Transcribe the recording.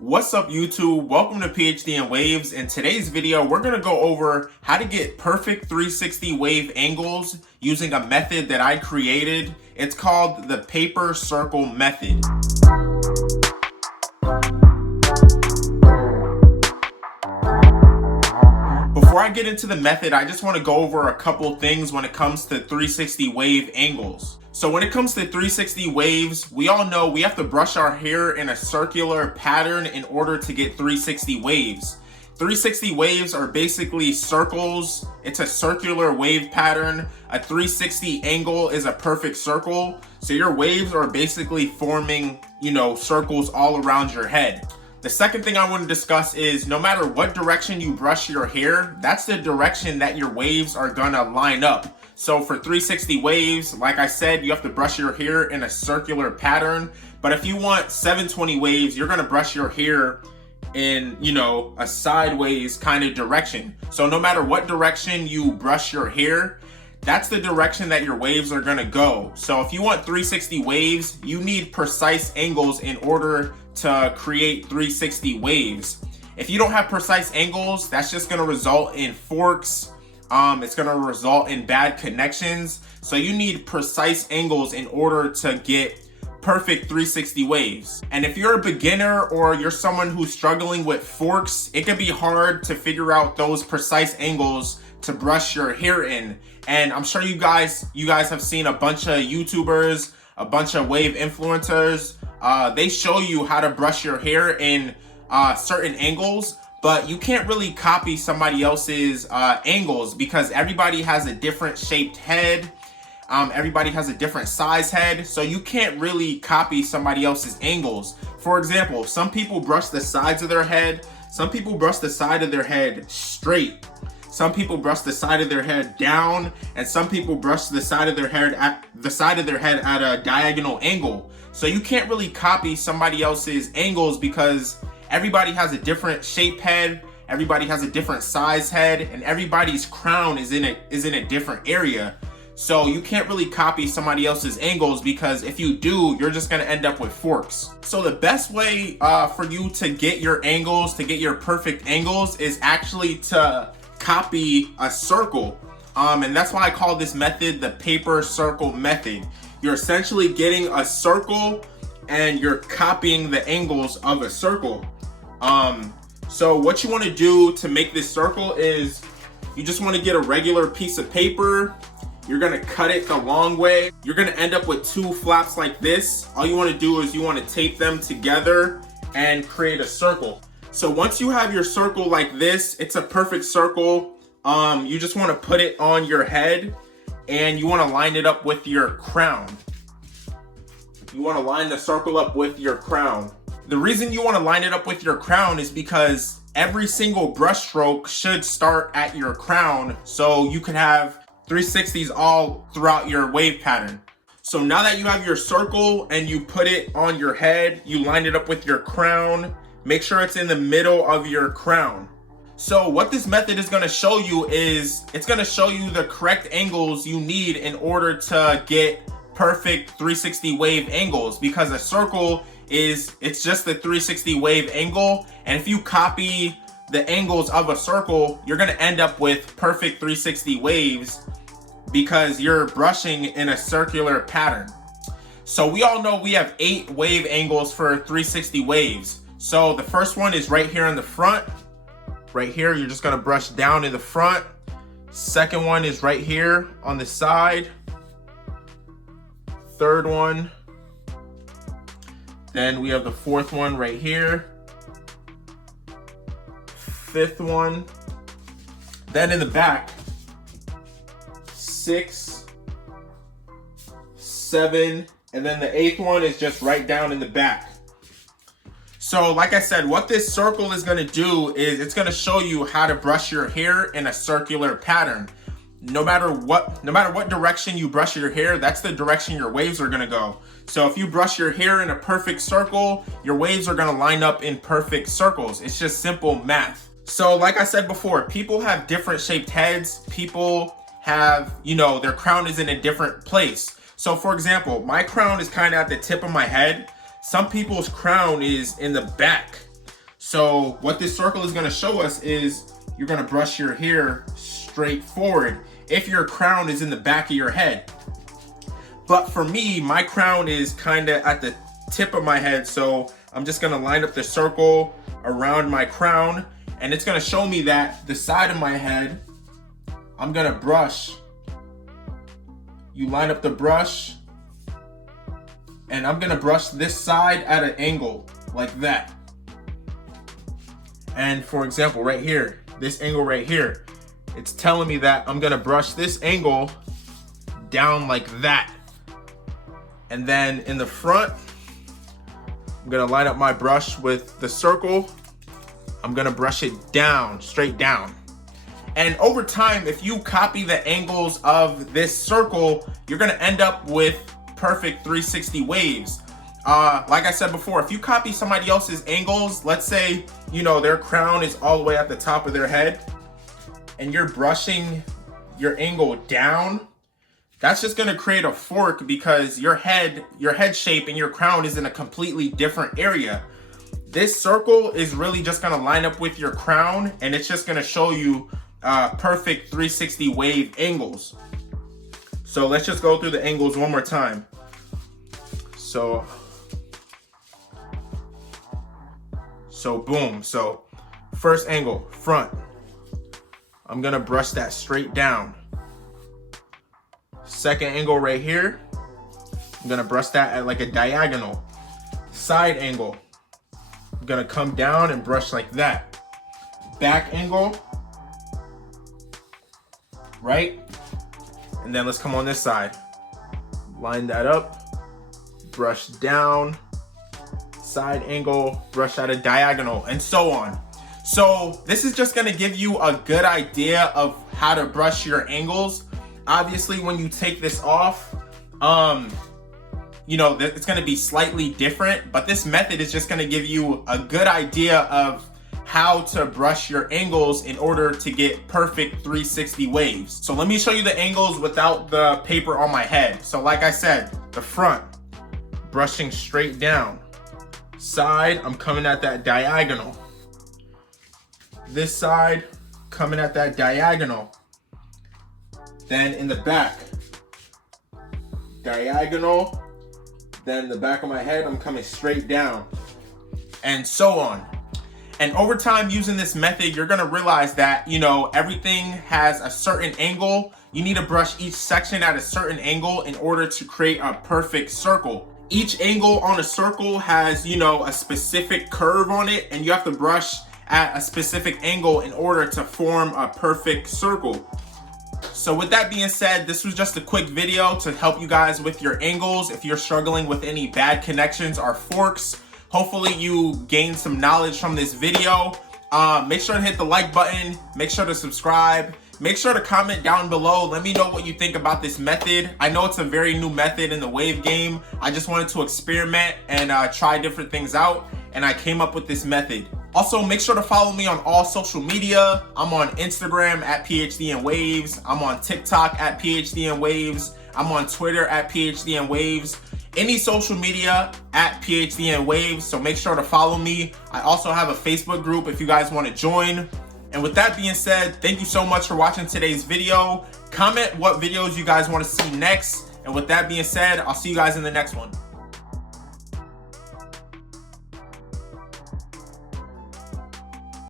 What's up YouTube? Welcome to PhD in Waves. In today's video, we're going to go over how to get perfect 360 wave angles using a method that I created. It's called the paper circle method. Before I get into the method, I just want to go over a couple things when it comes to 360 wave angles. So when it comes to 360 waves, we all know we have to brush our hair in a circular pattern in order to get 360 waves. 360 waves are basically circles. It's a circular wave pattern. A 360 angle is a perfect circle. So your waves are basically forming, circles all around your head. The second thing I want to discuss is no matter what direction you brush your hair, that's the direction that your waves are gonna line up. So for 360 waves, like I said, you have to brush your hair in a circular pattern. But if you want 720 waves, you're gonna brush your hair in, a sideways kind of direction. So no matter what direction you brush your hair, that's the direction that your waves are gonna go. So if you want 360 waves, you need precise angles in order to create 360 waves. If you don't have precise angles, that's just gonna result in forks. It's gonna result in bad connections. So you need precise angles in order to get perfect 360 waves. And if you're a beginner or you're someone who's struggling with forks, it can be hard to figure out those precise angles to brush your hair in. And I'm sure you guys have seen a bunch of YouTubers, a bunch of wave influencers. They show you how to brush your hair in certain angles, but you can't really copy somebody else's angles because everybody has a different shaped head. Everybody has a different size head, so you can't really copy somebody else's angles. For example, some people brush the sides of their head. Some people brush the side of their head straight. Some people brush the side of their head down, and some people brush the side of their head at a diagonal angle. So you can't really copy somebody else's angles because everybody has a different shape head, everybody has a different size head, and everybody's crown is in a different area. So you can't really copy somebody else's angles because if you do, you're just gonna end up with forks. So the best way for you to get your angles, to get your perfect angles, is actually to copy a circle. And that's why I call this method the paper circle method. You're essentially getting a circle and you're copying the angles of a circle. So what you want to do to make this circle is you just want to get a regular piece of paper. You're going to cut it the long way. You're going to end up with two flaps like this. All you want to do is you want to tape them together and create a circle. So once you have your circle like this, it's a perfect circle. You just want to put it on your head and you want to line it up with your crown. You want to line the circle up with your crown. The reason you want to line it up with your crown is because every single brush stroke should start at your crown, so you can have 360s all throughout your wave pattern. So now that you have your circle and you put it on your head, you line it up with your crown, make sure it's in the middle of your crown. So what this method is going to show you is it's going to show you the correct angles you need in order to get perfect 360 wave angles, because a circle it's just the 360 wave angle, and if you copy the angles of a circle, you're going to end up with perfect 360 waves because you're brushing in a circular pattern. So we all know we have 8 wave angles for 360 waves. So the first one is right here in the front. Right here, you're just going to brush down in the front. Second one is right here on the side. Third one. Then we have the fourth one right here. Fifth one. Then in the back, 6, 7, and then the 8th one is just right down in the back. So like I said, what this circle is going to do is it's going to show you how to brush your hair in a circular pattern. No matter what direction you brush your hair, that's the direction your waves are going to go. So if you brush your hair in a perfect circle, your waves are going to line up in perfect circles. It's just simple math. So like I said before, people have different shaped heads. People have, their crown is in a different place. So for example, my crown is kind of at the tip of my head. Some people's crown is in the back. So what this circle is gonna show us is you're gonna brush your hair straight forward if your crown is in the back of your head. But for me, my crown is kinda at the tip of my head, so I'm just gonna line up the circle around my crown, and it's gonna show me that the side of my head, I'm gonna brush. You line up the brush, and I'm gonna brush this side at an angle, like that. And for example, right here, this angle right here, it's telling me that I'm gonna brush this angle down like that. And then in the front, I'm gonna line up my brush with the circle. I'm gonna brush it down, straight down. And over time, if you copy the angles of this circle, you're gonna end up with perfect 360 waves. Like I said before, if you copy somebody else's angles, let's say, you know, their crown is all the way at the top of their head, and you're brushing your angle down, that's just gonna create a fork because your head shape and your crown is in a completely different area. This circle is really just gonna line up with your crown, and it's just gonna show you perfect 360 wave angles. So let's just go through the angles one more time. So boom. So first angle, front. I'm gonna brush that straight down. Second angle right here, I'm gonna brush that at like a diagonal. Side angle, I'm gonna come down and brush like that. Back angle, right? And then let's come on this side. Line that up, brush down, side angle, brush at a diagonal, and so on. So this is just gonna give you a good idea of how to brush your angles. Obviously, when you take this off, you know, it's gonna be slightly different, but this method is just gonna give you a good idea of how to brush your angles in order to get perfect 360 waves. So let me show you the angles without the paper on my head. So like I said, the front, brushing straight down. Side, I'm coming at that diagonal. This side, coming at that diagonal. Then in the back, diagonal. Then the back of my head, I'm coming straight down. And so on. And over time using this method, you're gonna realize that, you know, everything has a certain angle. You need to brush each section at a certain angle in order to create a perfect circle. Each angle on a circle has, you know, a specific curve on it, and you have to brush at a specific angle in order to form a perfect circle. So with that being said, this was just a quick video to help you guys with your angles. If you're struggling with any bad connections or forks, hopefully you gained some knowledge from this video. Make sure to hit the like button, make sure to subscribe, make sure to comment down below. Let me know what you think about this method. I know it's a very new method in the wave game. I just wanted to experiment and try different things out, and I came up with this method. Also, make sure to follow me on all social media. I'm on Instagram at PhD&Waves. I'm on TikTok at PhD&Waves. I'm on Twitter at PhD&Waves. Any social media at PhD&Waves, so make sure to follow me. I also have a Facebook group if you guys want to join. And with that being said, thank you so much for watching today's video. Comment what videos you guys want to see next. And with that being said, I'll see you guys in the next one.